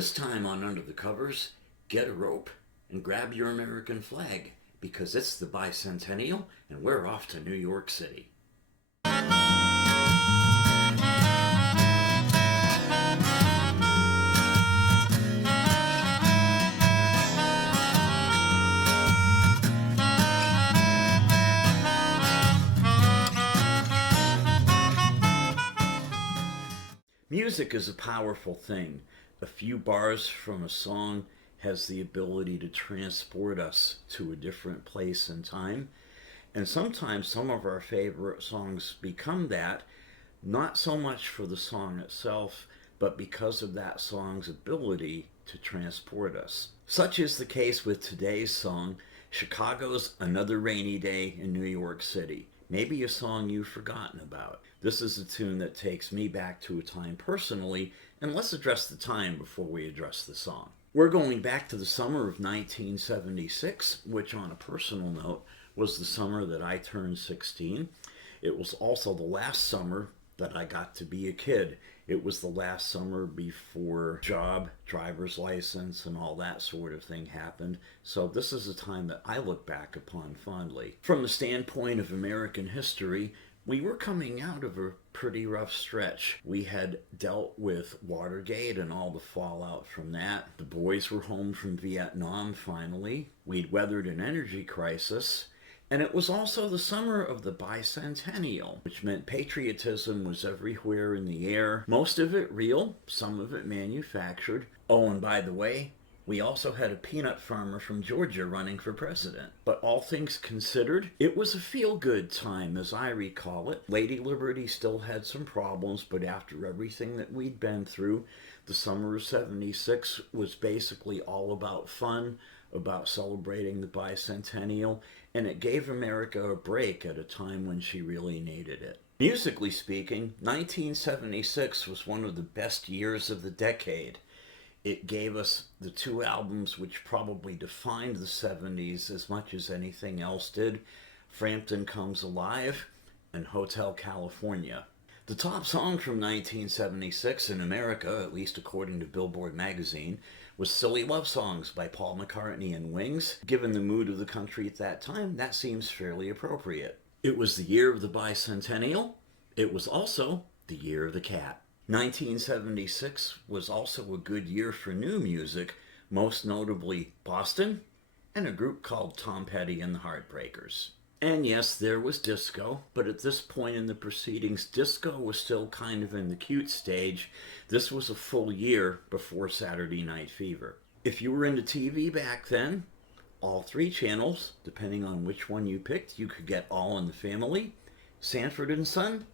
This time on Under the Covers, get a rope and grab your American flag because it's the bicentennial and we're off to New York City. Music is a powerful thing. A few bars from a song has the ability to transport us to a different place and time. And sometimes some of our favorite songs become that, not so much for the song itself, but because of that song's ability to transport us. Such is the case with today's song, Chicago's Another Rainy Day in New York City. Maybe a song you've forgotten about. This is a tune that takes me back to a time personally, and let's address the time before we address the song. We're going back to the summer of 1976, which on a personal note was the summer that I turned 16. It was also the last summer that I got to be a kid. It was the last summer before job, driver's license, and all that sort of thing happened. So this is a time that I look back upon fondly. From the standpoint of American history, we were coming out of a pretty rough stretch. We had dealt with Watergate and all the fallout from that. The boys were home from Vietnam finally. We'd weathered an energy crisis. And it was also the summer of the bicentennial, which meant patriotism was everywhere in the air. Most of it real, some of it manufactured. Oh, and by the way, we also had a peanut farmer from Georgia running for president. But all things considered, it was a feel-good time, as I recall it. Lady Liberty still had some problems, but after everything that we'd been through, the summer of '76 was basically all about fun, about celebrating the bicentennial, and it gave America a break at a time when she really needed it. Musically speaking, 1976 was one of the best years of the decade. It gave us the two albums which probably defined the 70s as much as anything else did, Frampton Comes Alive and Hotel California. The top song from 1976 in America, at least according to Billboard magazine, was Silly Love Songs by Paul McCartney and Wings. Given the mood of the country at that time, that seems fairly appropriate. It was the year of the bicentennial. It was also the year of the cat. 1976 was also a good year for new music, most notably Boston and a group called Tom Petty and the Heartbreakers. And yes, there was disco, but at this point in the proceedings, disco was still kind of in the cute stage. This was a full year before Saturday Night Fever. If you were into TV back then, all three channels, depending on which one you picked, you could get All in the Family, Sanford and Son,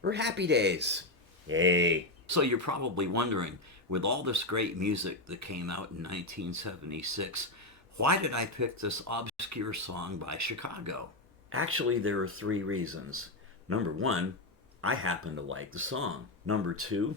or Happy Days. Yay! So you're probably wondering, with all this great music that came out in 1976, why did I pick this obscure song by Chicago? Actually, there are three reasons. Number one, I happen to like the song. Number two,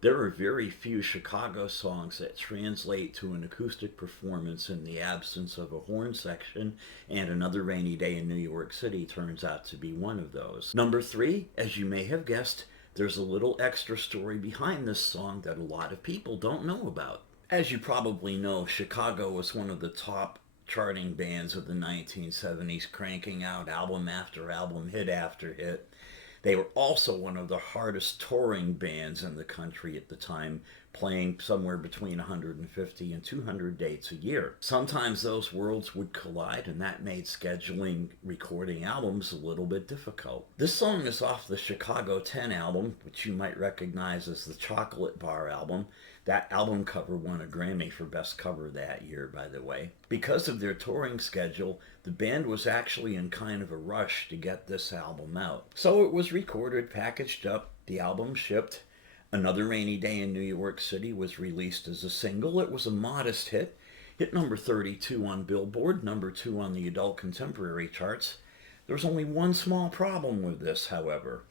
there are very few Chicago songs that translate to an acoustic performance in the absence of a horn section, and Another Rainy Day in New York City turns out to be one of those. Number three, as you may have guessed, there's a little extra story behind this song that a lot of people don't know about. As you probably know, Chicago was one of the top charting bands of the 1970s, cranking out album after album, hit after hit. They were also one of the hardest touring bands in the country at the time, playing somewhere between 150 and 200 dates a year. Sometimes those worlds would collide, and that made scheduling recording albums a little bit difficult. This song is off the Chicago 10 album, which you might recognize as the Chocolate Bar album. That album cover won a Grammy for Best Cover that year, by the way. Because of their touring schedule, the band was actually in kind of a rush to get this album out. So it was recorded, packaged up, the album shipped. Another Rainy Day in New York City was released as a single. It was a modest hit. Hit number 32 on Billboard, number 2 on the adult contemporary charts. There was only one small problem with this, however.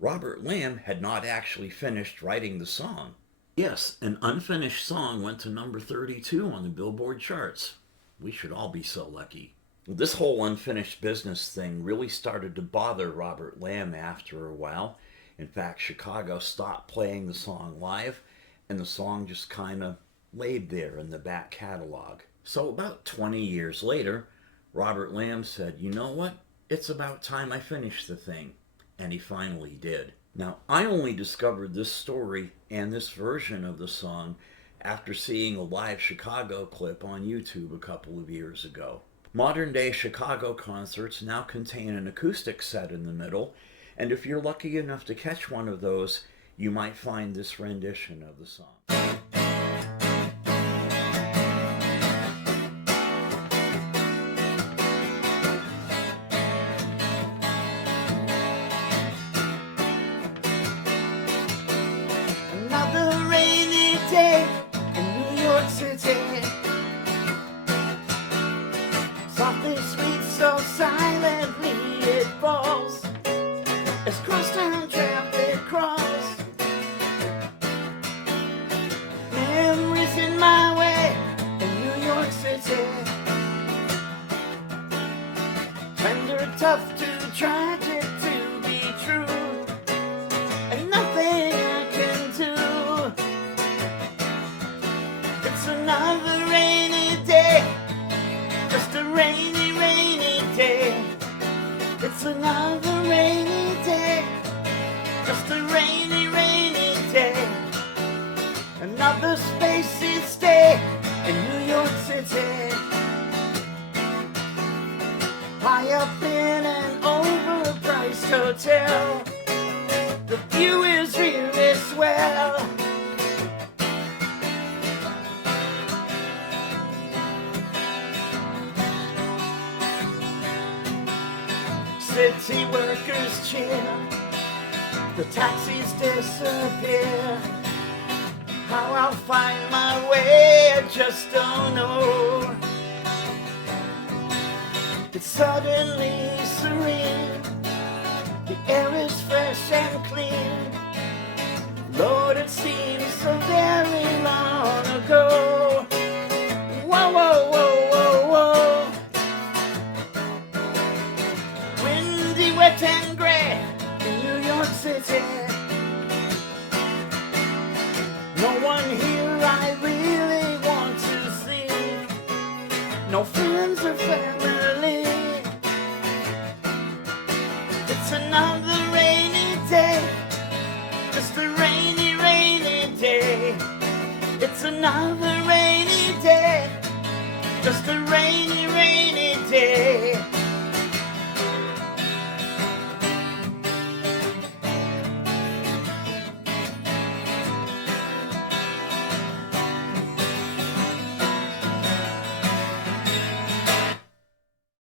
Robert Lamm had not actually finished writing the song. Yes, an unfinished song went to number 32 on the Billboard charts. We should all be so lucky. This whole unfinished business thing really started to bother Robert Lamm after a while. In fact, Chicago stopped playing the song live, and the song just kind of laid there in the back catalog. So about 20 years later, Robert Lamb said, you know what? It's about time I finished the thing. And he finally did. Now, I only discovered this story and this version of the song after seeing a live Chicago clip on YouTube a couple of years ago. Modern day Chicago concerts now contain an acoustic set in the middle, and if you're lucky enough to catch one of those, you might find this rendition of the song. Another rainy day in New York City. Softly sweet, so silently it falls as crosstown traffic cross. Memories in my way in New York City. Tender, tough, too tragic to be true, and nothing I can do. It's another rainy day, just a rainy, rainy day. It's another rainy day, just a rainy, rainy day. Another spacey stay in New York City. High up in an overpriced hotel. The view is really swell. City workers cheer, the taxis disappear. How I'll find my way, I just don't know. It's suddenly serene, the air is fresh and clean. Lord, it seems so very long ago. Whoa, whoa, whoa, whoa, whoa. Windy, wet and gray in New York City. No one here I really want to see. No friends or family. It's another rainy day, just a rainy, rainy day. It's another rainy day, just a